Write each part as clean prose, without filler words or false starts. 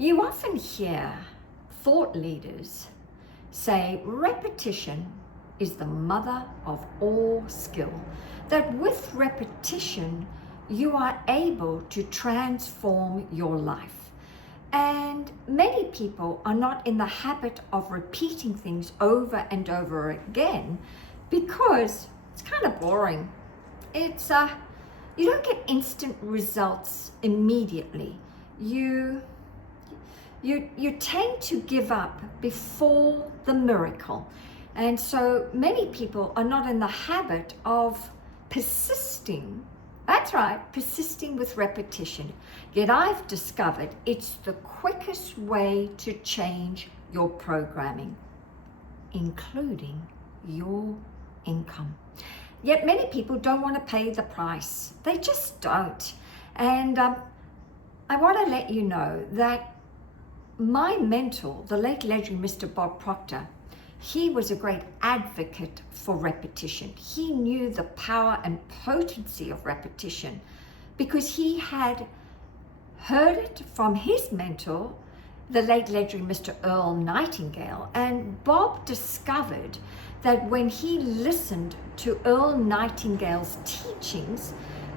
You often hear thought leaders say repetition is the mother of all skill, that with repetition you are able to transform your life. And many people are not in the habit of repeating things over and over again because it's kind of boring. It's you don't get instant results immediately. You tend to give up before the miracle. And so many people are not in the habit of persisting. That's right, persisting with repetition. Yet I've discovered it's the quickest way to change your programming, including your income. Yet many people don't want to pay the price. They just don't. And I want to let you know that my mentor, the late legend Mr. Bob Proctor, he was a great advocate for repetition. He knew the power and potency of repetition because he had heard it from his mentor, the late legend Mr. Earl Nightingale. And Bob discovered that when he listened to Earl Nightingale's teachings,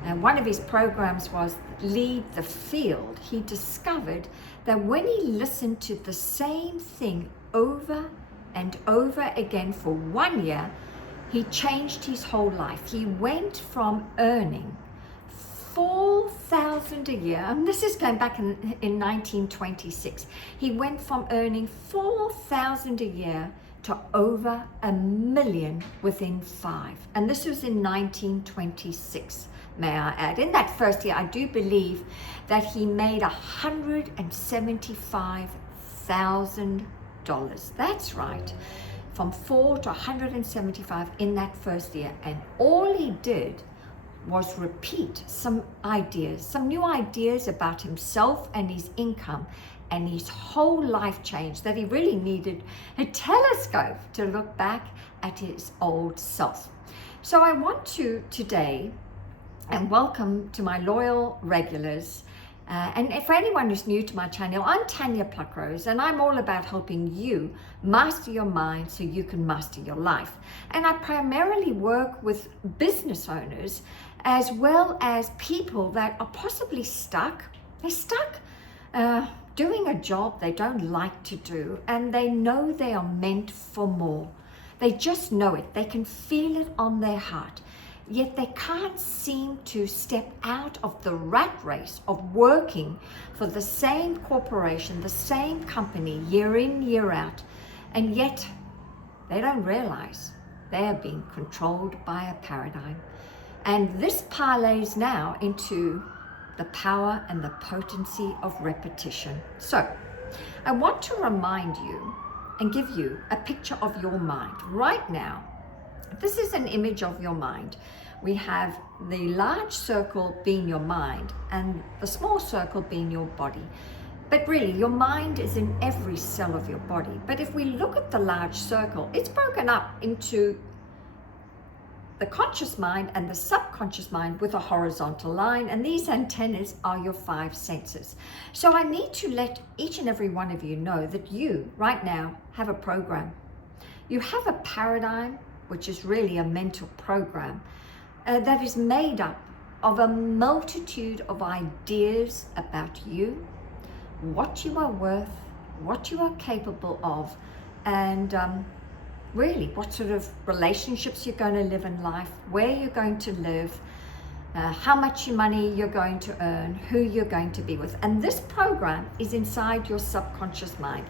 and one of his programs was Lead the Field, he discovered that when he listened to the same thing over and over again for 1 year, he changed his whole life. He went from earning $4,000 a year, and this is going back in 1926. He went from earning $4,000 a year to over $1 million within 5. And this was in 1926, may I add. In that first year, I do believe that he made $175,000. That's right, from 4 to 175 in that first year. And all he did was repeat some new ideas about himself and his income, and his whole life changed, that he really needed a telescope to look back at his old self. So I want to today, and welcome to my loyal regulars, and for anyone who's new to my channel, I'm Tanya Pluckrose, and I'm all about helping you master your mind so you can master your life. And I primarily work with business owners as well as people that are possibly stuck. They're stuck doing a job they don't like to do, and they know they are meant for more. They just know it. They can feel it on their heart. Yet they can't seem to step out of the rat race of working for the same corporation, the same company, year in, year out. And yet they don't realize they are being controlled by a paradigm. And this parlays now into the power and the potency of repetition. So I want to remind you and give you a picture of your mind right now. This is an image of your mind. We have the large circle being your mind and the small circle being your body. But really, your mind is in every cell of your body. But if we look at the large circle, it's broken up into the conscious mind and the subconscious mind with a horizontal line, and these antennas are your 5 senses. So I need to let each and every one of you know that you right now have a program. You have a paradigm, which is really a mental program that is made up of a multitude of ideas about you, what you are worth, what you are capable of, and really what sort of relationships you're going to live in life, where you're going to live, how much money you're going to earn, who you're going to be with. And this program is inside your subconscious mind,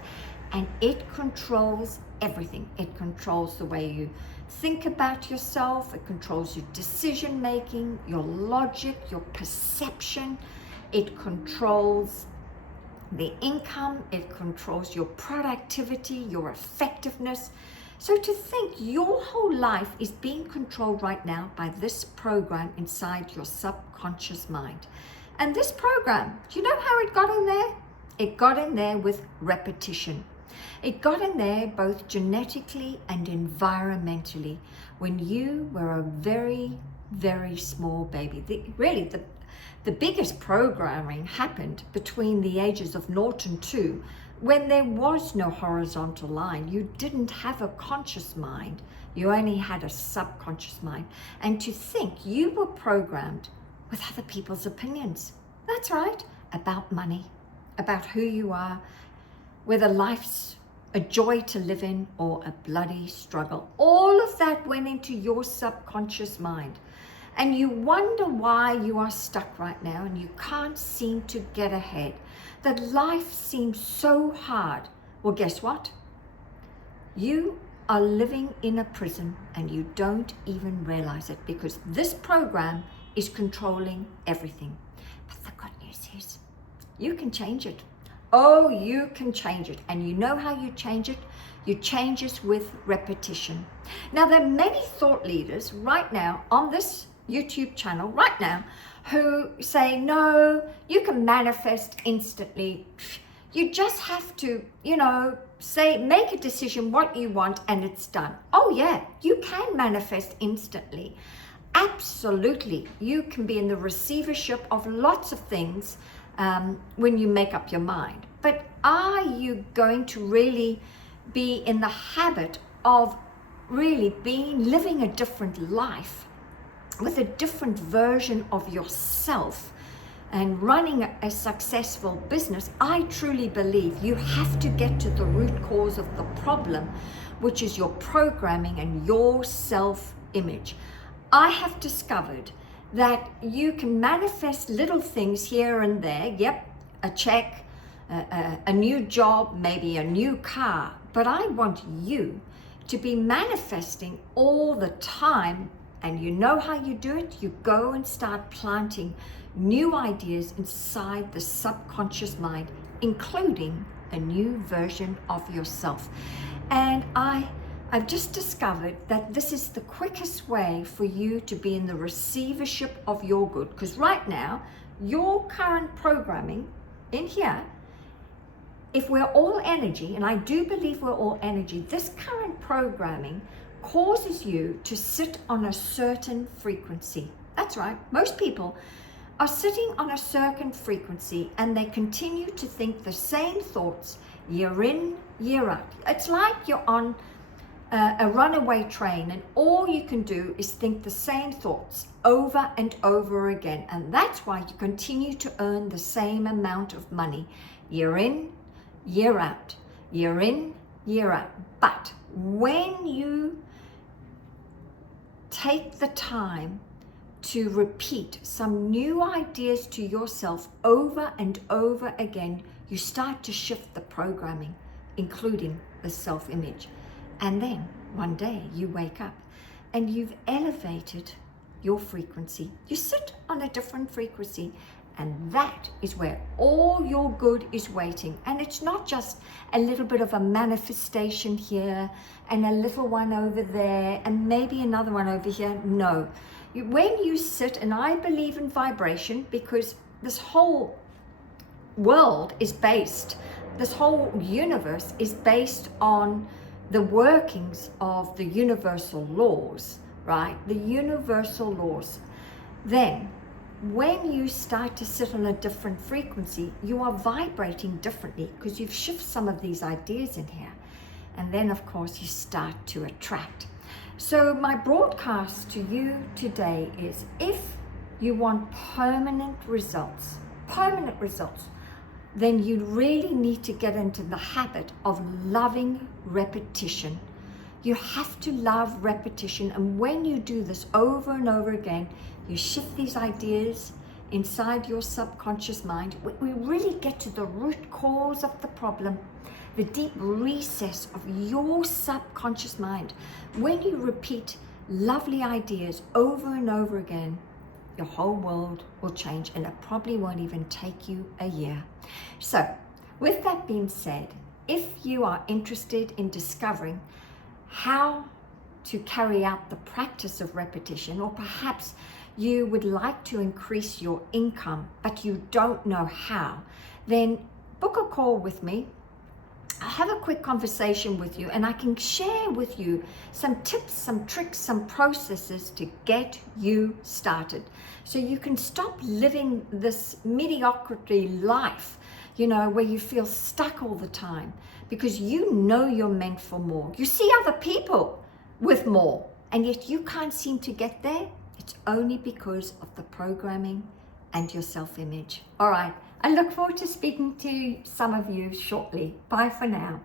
and it controls everything. It controls the way you think about yourself. It controls your decision making, your logic, your perception. It controls the income. It controls your productivity, your effectiveness. So to think your whole life is being controlled right now by this program inside your subconscious mind. And this program, do you know how it got in there? It got in there with repetition. It got in there both genetically and environmentally when you were a very, very small baby. The biggest programming happened between the ages of 0 and 2, when there was no horizontal line. You didn't have a conscious mind, you only had a subconscious mind. And to think you were programmed with other people's opinions. That's right, about money, about who you are, whether life's a joy to live in or a bloody struggle. All of that went into your subconscious mind. And you wonder why you are stuck right now and you can't seem to get ahead. That life seems so hard. Well, guess what? You are living in a prison and you don't even realize it, because this program is controlling everything. But the good news is you can change it. Oh, you can change it. And you know how you change it? You change it with repetition. Now, there are many thought leaders right now on this YouTube channel right now who say, no, you can manifest instantly. You just have to, make a decision what you want and it's done. Oh yeah, you can manifest instantly. Absolutely. You can be in the receivership of lots of things when you make up your mind. But are you going to really be in the habit of really living a different life with a different version of yourself and running a successful business? I truly believe you have to get to the root cause of the problem, which is your programming and your self-image. I have discovered that you can manifest little things here and there. Yep, a check, a new job, maybe a new car. But I want you to be manifesting all the time. And you know how you do it? You go and start planting new ideas inside the subconscious mind, including a new version of yourself. And I've just discovered that this is the quickest way for you to be in the receivership of your good. Because right now, your current programming in here, if we're all energy, and I do believe we're all energy, this current programming causes you to sit on a certain frequency. That's right. Most people are sitting on a certain frequency and they continue to think the same thoughts year in, year out. It's like you're on a runaway train and all you can do is think the same thoughts over and over again. And that's why you continue to earn the same amount of money year in, year out, year in, year out. But when you take the time to repeat some new ideas to yourself over and over again, you start to shift the programming, including the self-image. And then one day you wake up and you've elevated your frequency. You sit on a different frequency, and that is where all your good is waiting. And it's not just a little bit of a manifestation here and a little one over there and maybe another one over here. No. When you sit, and I believe in vibration, because this whole world is based, this whole universe is based on the workings of the universal laws, right? The universal laws. Then when you start to sit on a different frequency, you are vibrating differently because you've shifted some of these ideas in here. And then, of course, you start to attract. So my broadcast to you today is, if you want permanent results, then you really need to get into the habit of loving repetition. You have to love repetition. And when you do this over and over again, you shift these ideas inside your subconscious mind. We really get to the root cause of the problem, the deep recess of your subconscious mind. When you repeat lovely ideas over and over again, your whole world will change, and it probably won't even take you a year. So, with that being said, if you are interested in discovering how to carry out the practice of repetition, or perhaps you would like to increase your income but you don't know how, then book a call with me. have a quick conversation with you, and I can share with you some tips, some tricks, some processes to get you started, so you can stop living this mediocrity life, you know, where you feel stuck all the time, because you know you're meant for more. You see other people with more, and yet you can't seem to get there. It's only because of the programming and your self-image. All right, I look forward to speaking to some of you shortly. Bye for now.